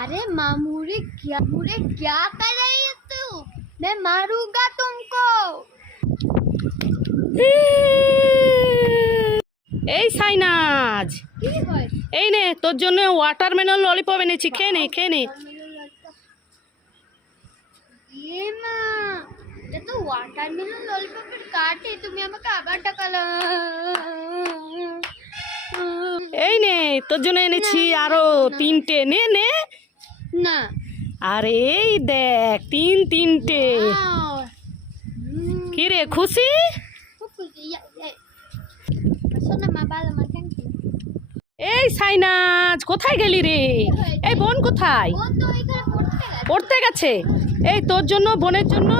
अरे मामूरी क्या कर रही है तू? मैं मारूंगा तुमको। এই সাইনাজ, এই নে তোর জন্য ওয়াটারমেলন ললিপপ এনেছি, খেয়ে নে খেয়ে নে। ये माँ, ये तो वाटरमेलन लॉलीपॉप काटे, তুমি আমাকে আবার টাকালা। এই নে তোর জন্য এনেছি আরো তিনটে, নে নে। না আরে এই দেখ তিনটে। কি রে খুশি? এই সাইনাজ কোথায় গেলি রে? এই বোন কোথায়? পড়তে গেছে। এই তোর জন্য বোনের জন্য